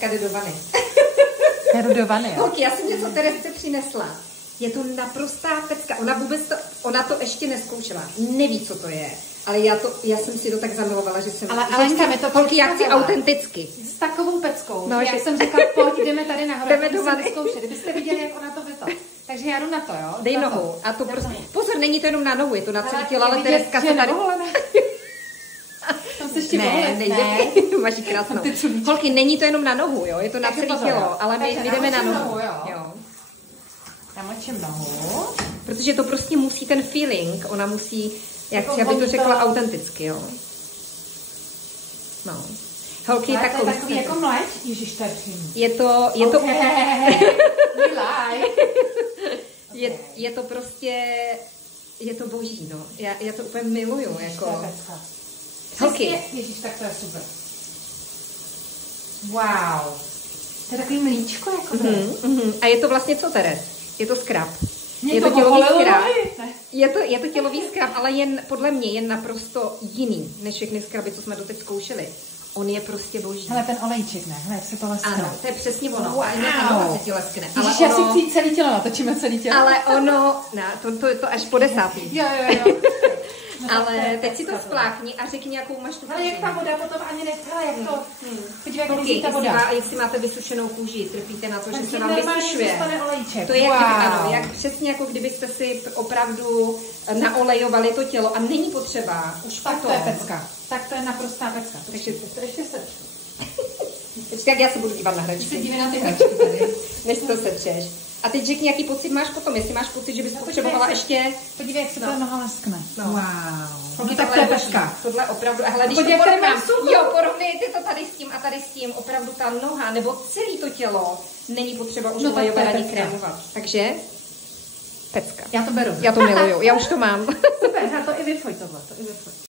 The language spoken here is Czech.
Jde do vany. Jdu do vany, jo. Já jsem něco Teresce přinesla. Je to naprostá pecka. Ona to ještě neskoušela. Neví, co to je. Ale já jsem si to tak zamilovala, že jsem... Ale Alenka mi to holky, já chci autenticky. S takovou peckou. No, já jsem řekla, pojď, jdeme tady nahoru. Jdeme do vany. Kdybyste viděli, jak ona to vyto. Takže já jdu na to, jo? Dej nohu. A to prostě... Pozor, není to jenom na nohu, je to na celé tělo, ale Tereska se tady... Tam se ještě nejde. Máš krásnou. Holky, není to jenom na nohu, jo? Je to na celé tělo, ale my jdeme na nohu. Jo. Namočím nohu. Protože to prostě musí ten feeling, ona musí, jak chci, abych to řekla autenticky, jo. No. Holky, tak to je takový jako mléč? Ježiš, to je příjemný. Je to prostě, je to boží, no. Já to úplně miluju, jako. Holky. Ježiš, tak to je super. Wow. To je takový mlíčko, jako to. A je to vlastně co, Teres? Je to scrub. Je to tělový scrub. Je to tělový scrub, ale podle mě je naprosto jiný, než všechny scruby, co jsme doteď zkoušeli. On je prostě boží. Hele, ten olejček, ne? Hele, jak se to leskne. Ano, to je přesně ono. Wow. Ano, se ti leskne. Ježiš, já si chci celý tělo, natočíme celý tělo. Ale ono, to až po 10. Jo. Ale teď si to spláchni a řekni, jakou máš tu kůži. Ale jak ta voda potom ani nechcela, jak to... Podívej, jak lizí ta voda. Jestli máte vysušenou kůži, trpíte na to, že se vám vysušuje. To je jak přesně jako kdybyste si opravdu naolejovali to tělo a není potřeba už tak potom. To je pecka. Tak to je naprostá pecka. Takže to ještě seču. Tak já se budu dívat na hračky. Se dívej na ty hračky tady. Než to sečeš. A teď řekni, jaký pocit máš potom, jestli máš pocit, že bys potřebovala ještě... Podívej, jak se ta noha leskne. No. Wow. No, tak to je pecka. Tohle opravdu, hele, když to porovnám, porovnejte to tady s tím a tady s tím, opravdu ta noha, nebo celé to tělo, není potřeba už olejovat ani krémovat. Takže, pecka. Já to beru. Já to miluju, já už to mám. Super, já to i vyfoj tohle, to i vyfoj.